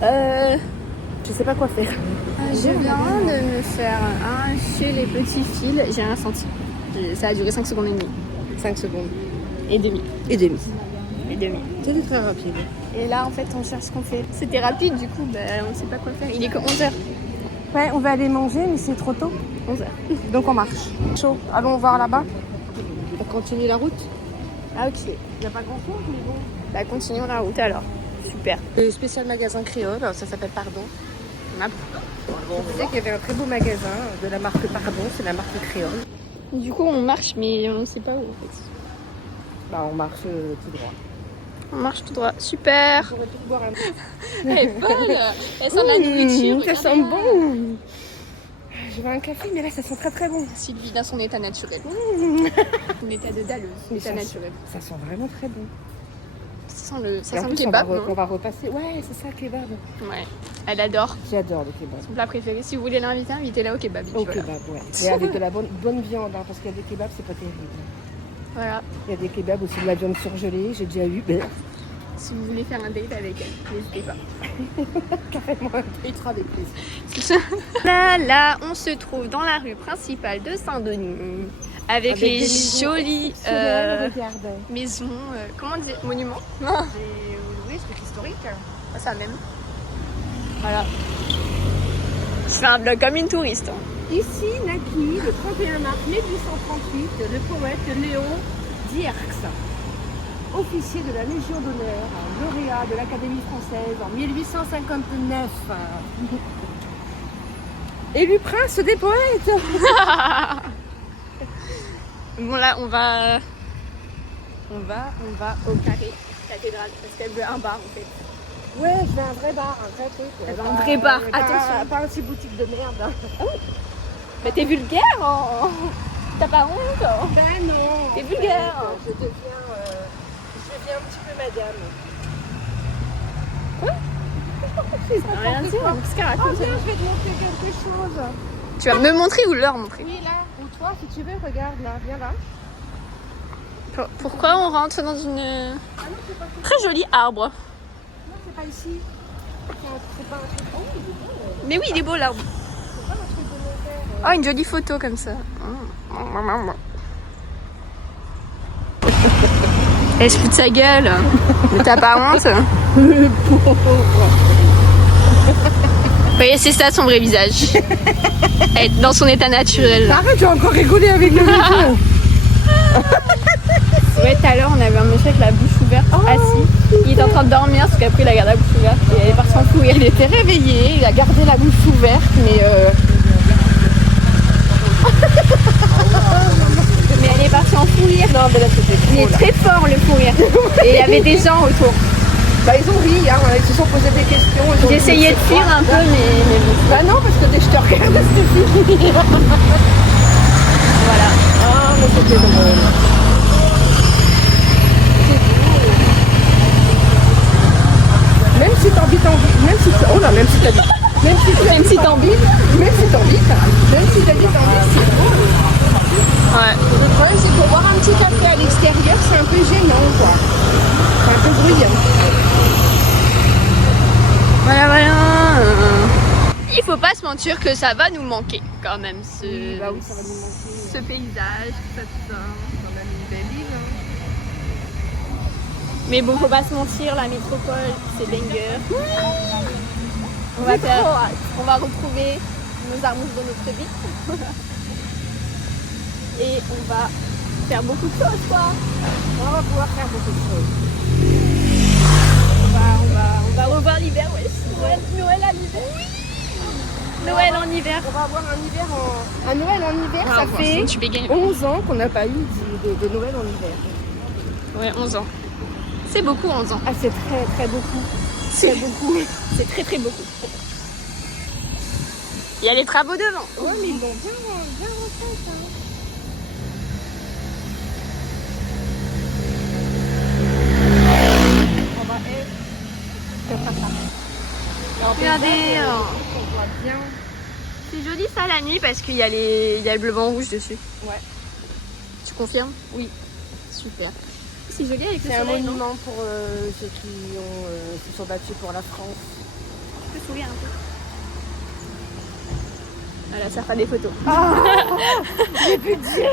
Je sais pas quoi faire. Je viens de me faire arracher les petits fils. J'ai rien senti. Ça a duré 5 secondes et demie. 5 secondes. Et demi. Et demi. Et demi. C'était très rapide. Et là, en fait, on cherche ce qu'on fait. C'était rapide, du coup, on sait pas quoi faire. Il est que 11h. Ouais, on va aller manger, mais c'est trop tôt. 11h. Donc on marche. Chaud. Allons voir là-bas. On continue la route. Ah, ok. Il n'y a pas grand-chose, mais bon. Bah, continuons la route alors. Super. Le spécial magasin créole, ça s'appelle Pardon. Je disais qu'il y avait un très beau magasin de la marque Pardon, c'est la marque créole. Du coup, on marche, mais on ne sait pas où, en fait. Bah, on marche tout droit. On marche tout droit. Super. On pourrait tout boire un peu. Elle est folle. Elle sent la nourriture. Ça sent bon. Je veux un café, mais là, ça sent très très bon. Sylvie dans son état naturel. Son état de dalleuse. État naturel. Ça sent vraiment très bon. Ça sent le Et en plus, kebab, on va repasser. Ouais, c'est ça, kebab. Ouais. Elle adore. J'adore le kebab. Son plat préféré. Si vous voulez l'inviter, invitez-la au kebab. Au kebab, ouais. Mais avec de la bonne viande, hein, parce qu'il y a des kebabs, c'est pas terrible. Voilà. Il y a des kebabs aussi de la viande surgelée, j'ai déjà eu. Si vous voulez faire un date avec elle, n'hésitez pas. Carrément un date avec plaisir. Là, on se trouve dans la rue principale de Saint-Denis. Avec les jolies maisons. Comment on dit? Monuments? Non. Oui, truc historique. C'est ça même. Voilà. Je fais un vlog comme une touriste. Ici naquit le 31 mars 1838 le poète Léon Dierx, officier de la Légion d'honneur, lauréat de l'Académie française en 1859. Élu prince des poètes. Bon là, on va au carré cathédrale parce qu'elle veut un bar en fait. Ouais, je veux un vrai bar, un vrai truc. Un vrai bar, attention. Pas un petit boutique de merde. Mais t'es vulgaire, hein. T'as pas honte, hein. Ben non. T'es vulgaire. Je deviens un petit peu madame. Ça n'a rien à dire, qu'est-ce qu'elle raconte? Viens, je vais te montrer quelque chose. Tu vas me montrer ou leur montrer? Oui, là, ou toi, si tu veux, regarde là, viens là. Pourquoi on rentre dans une Ah non, c'est pas ça. très jolie arbre? Non, c'est pas ici. C'est pas un truc. Oh, il est beau. Mais oui, il est beau l'arbre. C'est pas un truc de mon père. Oh, une jolie photo comme ça. Elle se fout de sa gueule. Mais t'as pas honte? Le pauvre. Vous voyez, c'est ça son vrai visage. Elle est dans son état naturel. Arrête, j'ai encore rigolé avec le micro. Ouais, tout à l'heure, on avait un monsieur avec la bouche ouverte, assis. Il est en train de dormir parce qu'après, il a gardé la bouche ouverte et elle est partie en courir. Il était réveillé, il a gardé la bouche ouverte, mais Mais elle est partie en fou rire. non, mais là c'était trop. Il est très fort le fou rire. Et il y avait des gens autour. Bah, ils ont ri, hein, ils se sont posé des questions. J'ai essayé de fuir un peu, mais bon. Bah non, parce que dès que je te regarde, c'était fini. Voilà. Ah, mais c'était drôle. Même si t'habites en ville, même si oh là, même si t'habites, même si t'habites en ville, même si t'habites en ville, c'est beau. Ouais. Le problème, c'est pour boire un petit café à l'extérieur, c'est un peu gênant, quoi. C'est un peu bruyant. Voilà. Il faut pas se mentir que ça va nous manquer quand même ce, Bah oui, ça va nous manquer. ce paysage, tout ça. C'est quand même une belle île. Hein. Mais bon, faut pas se mentir, la métropole, c'est banger. On va retrouver nos armouches de notre vie. Et on va faire beaucoup de choses, quoi. On va pouvoir faire beaucoup de choses. On va revoir l'hiver, ouais. Noël à l'hiver. Oui. Noël en hiver. On va avoir un Noël en hiver, Ah, ça fait tu bégayes. 11 ans qu'on n'a pas eu de Noël en hiver. Ouais, 11 ans. C'est beaucoup, 11 ans. Ah, c'est très très beaucoup. C'est beaucoup. C'est très très beaucoup. Il y a les travaux devant. Ouais, mais ils l'ont bien refait, ça. On va Regardez. on voit bien. C'est joli ça la nuit parce qu'il y a le bleu blanc rouge dessus. Ouais. Tu confirmes? Oui. Super. C'est joli avec le C'est un soleil, non? monument pour ceux qui se sont battus pour la France. peux sourire un peu. Voilà, ça fera des photos. J'ai plus de Dieu.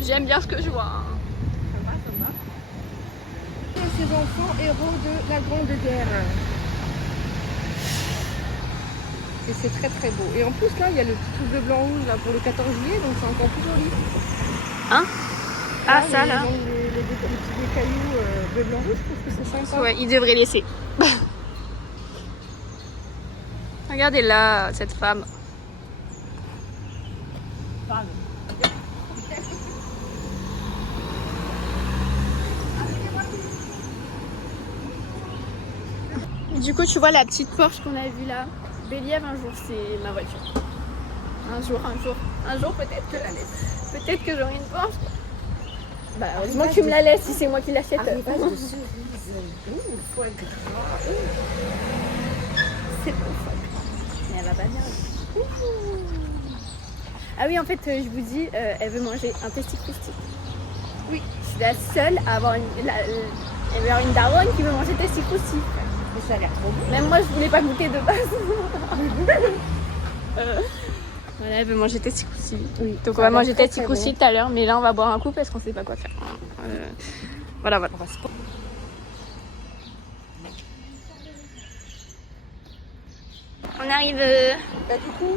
J'aime bien ce que je vois. Ça va. Ces enfants héros de la Grande Guerre. Et c'est très très beau. Et en plus là, il y a le petit truc de blanc rouge là pour le 14 juillet, donc c'est encore plus joli. Hein? Ah, ça là. Les petits cailloux bleu blanc rouge, je trouve que c'est sympa. Ouais, ils devraient laisser. Regardez là, cette femme. Pardon. Du coup, tu vois la petite Porsche qu'on a vue là. Béliève, un jour, c'est ma voiture. Un jour peut-être que peut-être que j'aurai une Porsche. Bah, heureusement que tu me la laisses si c'est moi qui l'achète. Foie gras. C'est beau, foie gras. Mais elle va pas bien. Ah oui, en fait, je vous dis, elle veut manger un testicroustique. Oui, je suis la seule à avoir elle veut avoir une daronne qui veut manger testicroustique. Mais ça a l'air trop bon. Même moi, je voulais pas goûter de base. Voilà, elle veut manger testicroustique. Oui, donc on va manger testicroustique tout à l'heure, mais là on va boire un coup parce qu'on sait pas quoi faire. Voilà. On arrive. Bah, du coup,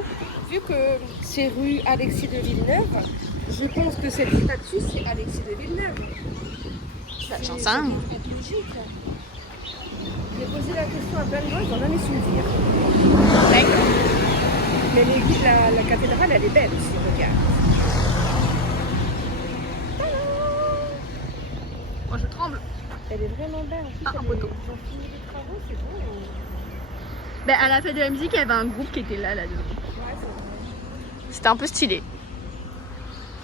vu que c'est rue Alexis de Villeneuve, je pense que cette statue c'est Alexis de Villeneuve. J'en sais rien. C'est logique. J'ai posé la question à plein de gens, ils n'ont jamais su le dire. D'accord. Mais l'église, la cathédrale, elle est belle aussi, regarde. Moi je tremble. Elle est vraiment belle. En plus, Un poteau. ils ont fini les travaux, c'est bon. Ben, à la fête de la musique, il y avait un groupe qui était là dedans. Ouais, c'est vrai. C'était un peu stylé.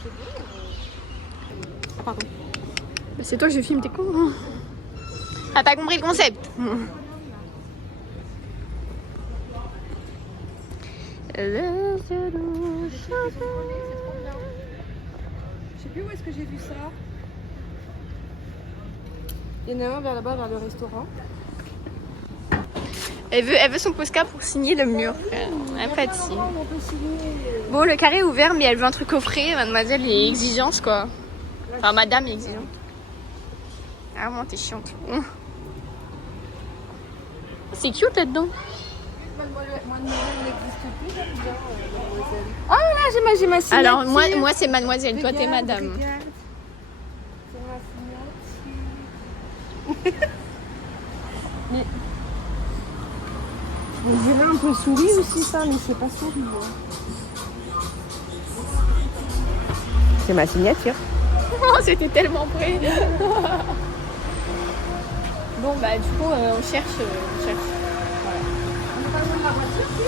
C'est beau. Pardon. Ben, c'est toi que je filme, t'es con. T'as pas compris le concept. Je sais plus où est-ce que j'ai vu ça. Il y en a un vers là-bas, vers le restaurant. Elle veut son Posca pour signer le mur. Elle pas de signe. On peut signer. Bon, le carré est ouvert, mais elle veut un truc au frais. Mademoiselle est exigeante, quoi. Enfin, madame est exigeante. Ah, vraiment, t'es chiante. C'est cute là-dedans. Mademoiselle n'existe plus, j'aime bien mademoiselle. Oh là, j'ai ma signature. Alors, moi c'est mademoiselle, toi t'es madame. Regarde. C'est ma signature. Mais... On dirait un peu souris aussi ça, mais c'est pas souris. C'est ma signature. Oh, c'était tellement près. Bon, bah du coup, on cherche. Voilà. On n'est pas loin de la voiture, si?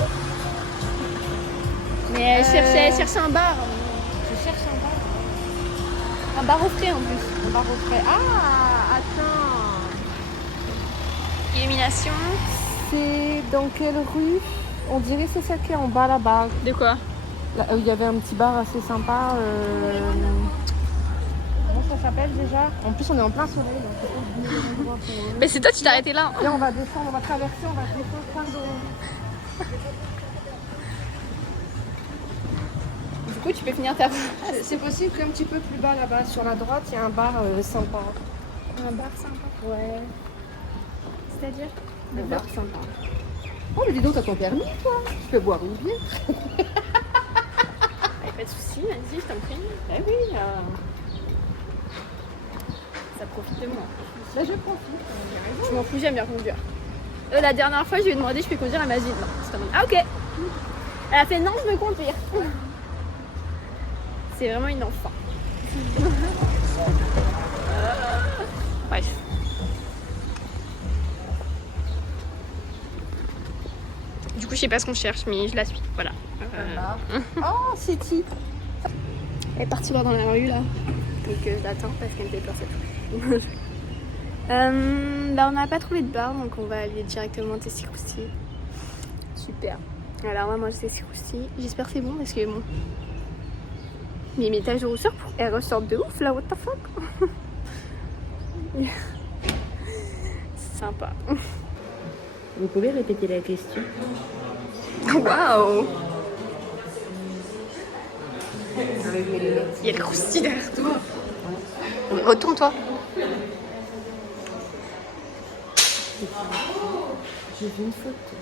Mais elle cherche un bar. Je cherche un bar. Un bar au frais en plus. Un bar au frais. Ah, attends. Illumination. C'est dans quelle rue? On dirait que c'est celle qui est en bas là-bas. De quoi? Là où il y avait un petit bar assez sympa. Comment ça s'appelle déjà? En plus, on est en plein soleil. Donc c'est pas le meilleur endroit pour... Mais c'est toi, tu t'es arrêté là. Là, on va descendre, on va traverser, on va descendre. Pardon. Du coup, tu peux finir ta. C'est possible qu'un petit peu plus bas là-bas, sur la droite, il y a un bar sympa. Un bar sympa. Ouais. C'est-à-dire? Un bar sympa. Oh, mais dis donc, t'as ton permis, toi? Tu peux boire une bière. Pas de soucis, vas-y, je t'en prie. Eh oui. Ça profite de moi. Là, je profite. Je m'en fous, j'aime bien conduire. La dernière fois, je lui ai demandé je peux conduire, elle m'a dit non. C'est pas bon. Ah ok. Elle a fait non, je veux conduire. C'est vraiment une enfant. Bref. Du coup, je sais pas ce qu'on cherche, mais je la suis. Voilà. Oh, City. Elle est partie voir dans la rue là. Donc j'attends parce qu'elle me fait peur cette fois. On n'a pas trouvé de bar, donc on va aller directement tester Krusty. Super. Alors on va manger tester Krusty. J'espère que c'est bon parce que bon. Mais mes taches de rousseur, elles ressortent de ouf là, what the fuck. C'est sympa. Vous pouvez répéter la question? Waouh! Avec mes lunettes. Il y a le croustillant derrière toi. Retourne-toi. J'ai vu une photo.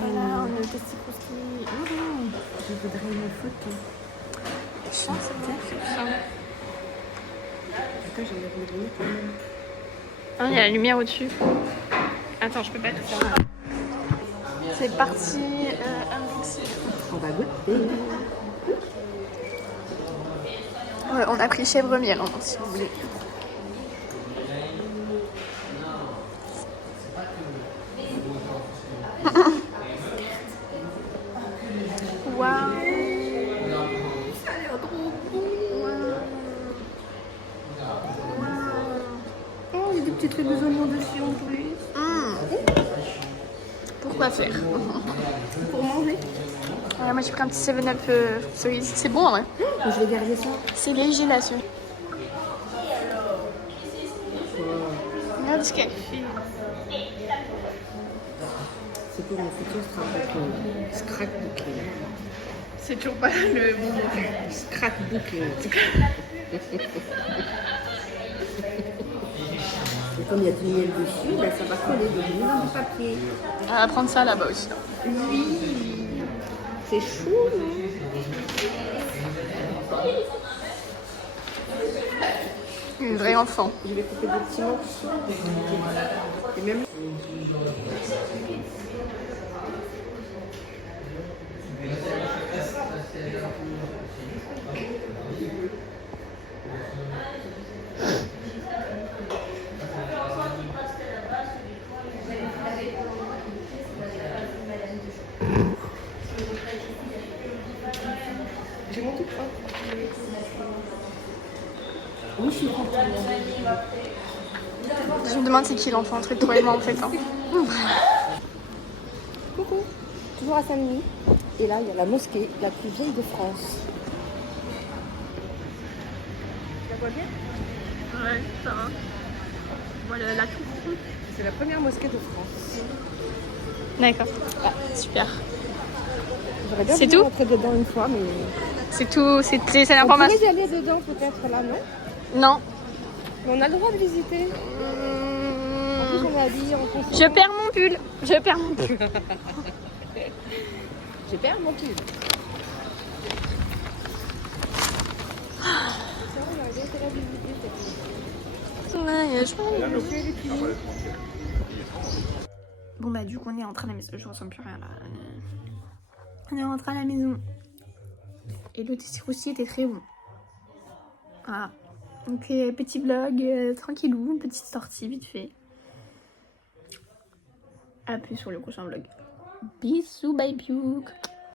Voilà, on a le petit croustillant. Je voudrais une photo. Chant, c'est bien ce chant. Attends, j'enlève mes lunettes quand même. Ah, il y a la lumière au-dessus. Attends, je peux pas tout faire. C'est parti. Unboxing. On va goûter. Ouais, on a pris chèvre miel, hein, si vous voulez. Waouh! Ça a l'air trop bon. Oh, il y a des petits trucs de saumon dessus en plus. Pourquoi faire? Pour manger. Moi j'ai pris un petit 7-Up cerise. C'est bon en vrai. Je vais garder ça. C'est léger là celui. Regarde ce qu'elle fait. C'est pour le futur scrapbooking. C'est toujours pas le bon mot. Scrapbooking. Et comme il y a du miel dessus, ben ça va coller de dans du papier. On va prendre ça là-bas aussi. Oui. C'est chou, non? Une vraie enfant. Je vais couper des petits morceaux. Et même... J'ai mon tout propre. Oui, je suis contente. Je me demande c'est qui l'enfant entre toi et moi en fait. Hein. Coucou. Toujours à Saint-Denis. Et là, il y a la mosquée la plus vieille de France. Tu la vois bien? Ouais, ça va. Voilà la tour. C'est la première mosquée de France. D'accord. Ah, super. J'aurais bien C'est voulu tout rentrer dedans une fois, mais... C'est tout, c'est On l'information. pourrait y aller dedans peut-être là, non? Non. Mais on a le droit de visiter. En plus, on est habillés en conséquence. Je perds mon pull. Je perds mon pull. Je perds mon pull. Bon bah du coup on est rentré à la maison. Je ressens plus rien là. On est rentré à la maison. Et le petit roussi était très bon. Voilà. Donc petit vlog tranquillou, petite sortie vite fait. A plus sur le prochain vlog. Bisous, bye Piouk.